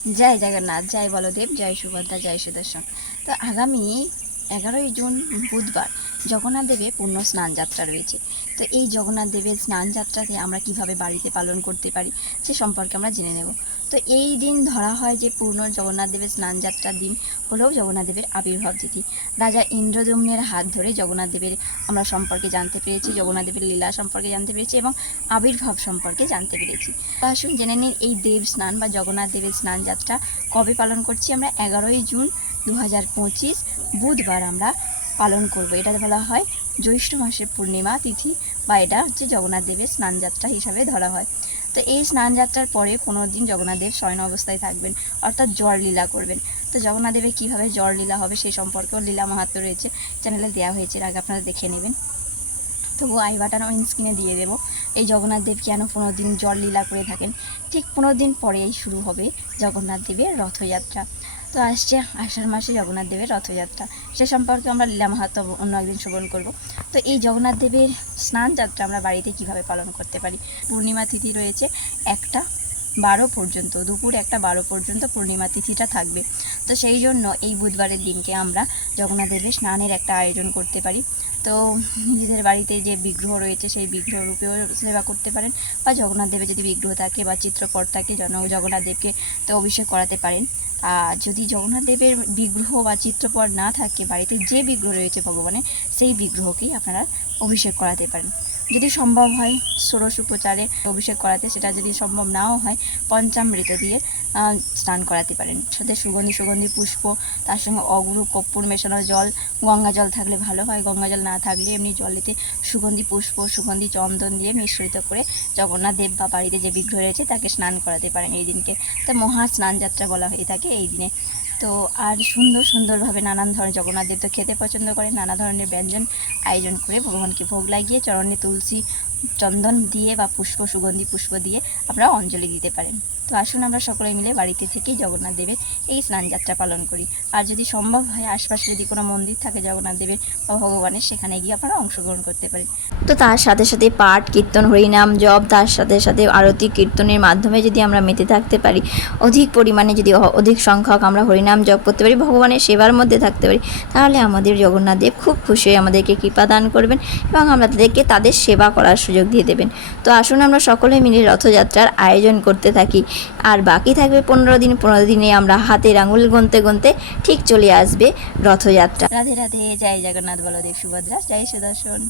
জয় জগন্নাথ, জয় বলদেব, জয় সুভদ্রা, জয় সুদর্শন। তো আগামী এগারোই জুন বুধবার জগন্নাথ দেবের পূর্ণ স্নান যাত্রা রয়েছে। তো এই জগন্নাথ দেবের স্নান যাত্রাতে আমরা কীভাবে বাড়িতে পালন করতে পারি, সে সম্পর্কে আমরা জেনে নেব। তো এই দিন ধরা হয় যে পূর্ণ জগন্নাথ দেবের স্নান যাত্রার দিন হলেও জগন্নাথ দেবের আবির্ভাব তিথি। রাজা ইন্দ্রদম্নের হাত ধরে জগন্নাথ দেবের আমরা সম্পর্কে জানতে পেরেছি, জগন্নাথ দেবের লীলা সম্পর্কে জানতে পেরেছি এবং আবির্ভাব সম্পর্কে জানতে পেরেছি। তো আসুন জেনে নিন এই দেব স্নান বা জগন্নাথ দেবের স্নান যাত্রা কবে পালন করছি আমরা? এগারোই জুন দু হাজার পঁচিশ বুধবার আমরা পালন করব। এটা বলা হয় জ্যৈষ্ঠ মাসের পূর্ণিমা তিথি বা এটা হচ্ছে জগন্নাথ দেবের স্নান যাত্রা হিসাবে ধরা হয়। তো এই স্নান যাত্রার পরে কোনো দিন জগন্নাথ দেব শয়ন অবস্থায় থাকবেন, অর্থাৎ জ্বর লীলা করবেন। তো জগন্নাথ দেবের কীভাবে জ্বর লীলা হবে সেই সম্পর্কেও লীলা মাহাত্ম রয়েছে, চ্যানেলে দেওয়া হয়েছে আগে আপনারা দেখে নেবেন। তবু আই বাটার অন স্ক্রিনে দিয়ে দেবো। এই জগন্নাথ দেব কেন পনেরো দিন জল লীলা করে থাকেন? ঠিক পনেরো দিন পরেই শুরু হবে জগন্নাথ দেবের রথযাত্রা। তো আসছে আষাঢ় মাসে জগন্নাথ দেবের রথযাত্রা। সে সম্পর্কে আমরা লীলা মাহাত্ম অন্য একদিন শ্রবণ করব। তো এই জগন্নাথ দেবের স্নান যাত্রা আমরা বাড়িতে কীভাবে পালন করতে পারি? পূর্ণিমা তিথি রয়েছে একটা বারো পর্যন্ত, দুপুর একটা বারো পর্যন্ত পূর্ণিমা তিথিটা থাকবে। তো সেই জন্য এই বুধবারের দিনকে আমরা জগন্নাথ দেবের স্নানের একটা আয়োজন করতে পারি। তো নিজেদের বাড়িতে যে বিগ্রহ রয়েছে, সেই বিগ্রহ রূপেও সেবা করতে পারেন বা জগন্নাথ দেবের যদি বিগ্রহ থাকে বা চিত্রপট থাকে জন জগন্নাথ দেবকে তো অভিষেক করাতে পারেন। আর যদি জগন্নাথ দেবের বিগ্রহ বা চিত্রপট না থাকে, বাড়িতে যে বিগ্রহ রয়েছে ভগবানের, সেই বিগ্রহকেই আপনারা অভিষেক করাতে পারেন। যদি সম্ভব হয় ষোড়শ উপচারে অভিষেক করাতে, সেটা যদি সম্ভব নাও হয়, পঞ্চামৃত দিয়ে স্নান করাতে পারেন। সাথে সুগন্ধি সুগন্ধি, পুষ্প, তার সঙ্গে অগুরু, কর্পূর মেশানো জল, গঙ্গা জল থাকলে ভালো হয়। গঙ্গা জল না থাকলে এমনি জলেতে সুগন্ধি, পুষ্প, সুগন্ধি, চন্দন দিয়ে মিশ্রিত করে জগন্নাথ দেব বা বাড়িতে যে বিগ্রহ রয়েছে, তাকে স্নান করাতে পারেন। এই দিনকে তা মহা স্নান যাত্রা বলা হয়ে থাকে। এই দিনে তো আর সুন্দর সুন্দরভাবে নানান ধরনের জগন্নাথ দেব তো খেতে পছন্দ করে, নানা ধরনের ব্যঞ্জন আয়োজন করে ভগবানকে ভোগ লাগিয়ে চরণে তুলসী চন্দন দিয়ে বা পুষ্প, সুগন্ধি পুষ্প দিয়ে আপনারা অঞ্জলি দিতে পারেন। তো আসুন আমরা সকলে মিলে বাড়িতে থেকেই জগন্নাথ দেবের এই স্নান যাত্রা পালন করি। আর যদি সম্ভব হয়, আশপাশে যদি কোনো মন্দির থাকে জগন্নাথ দেবের বা ভগবানের, সেখানে গিয়ে আপনারা অংশগ্রহণ করতে পারেন। তো তার সাথে সাথে পাঠ, কীর্তন, হরিনাম, জপ, তার সাথে সাথে আরতি, কীর্তনের মাধ্যমে যদি আমরা মেতে থাকতে পারি, অধিক পরিমাণে যদি অধিক সংখ্যক আমরা হরিনাম জপ করতে পারি, ভগবানের সেবার মধ্যে থাকতে পারি, তাহলে আমাদের জগন্নাথ দেব খুব খুশি হয়ে আমাদেরকে কৃপা দান করবেন এবং আমরা তাদেরকে তাদের সেবা করার সুযোগ দিয়ে দেবেন। তো আসুন আমরা সকলে মিলে রথযাত্রার আয়োজন করতে থাকি। আর বাকি থাকবে পনেরো দিন, পনেরো দিনে আমরা হাতের আঙুল গুনতে গুনতে ঠিক চলে আসবে রথযাত্রা। রাধে রাধে, জয় জগন্নাথ, বলদেব, সুভদ্রা, জয় সুদর্শন।